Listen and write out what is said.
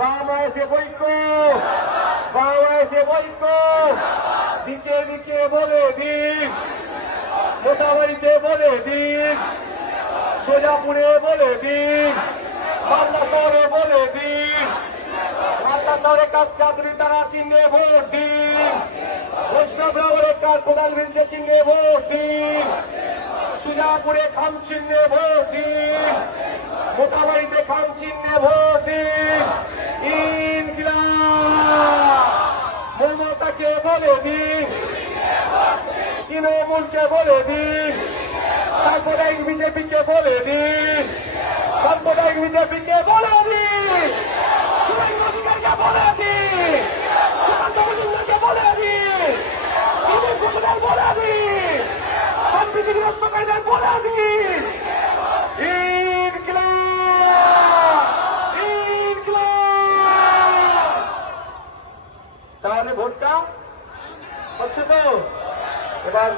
বাবা এসে বৈক্য, বাবা এসে বৈক্য, দিকে দিকে বলে দিন, মোটাবাড়িতে বলে দিন, সোজাপুরে বলে দিন, মালদা শহরে বলে দিন, মালদা শহরে কাজকাদুরি তারা চিহ্নে ভোট দিন, বৈষ্ণবনগরে কার কোদাল মিলছে চিহ্নে ভোট দিন, সুজাপুরে খাম চিহ্নে ভোট দিন, মোটাবাড়িতে খাম চিহ্নে ভোট দিন। ইনকিলাব মমতাকে বলে দিন, তৃণমূলকে বলে দিন, সাম্প্রদায়িক বিজেপিকে বলে দিন, সাম্প্রদায়িক বিজেপিকে বলে দিন, শুভেন্দু অধিকারীকে বলে দিন, সুকান্ত মজুমদারকে বলে দিন, বিজেপি ঘোষণার বলে দিন, সম্প্রীতি বিনষ্টকারীদের বলে দিন। তাহলে ভোটটা হচ্ছে তো এবার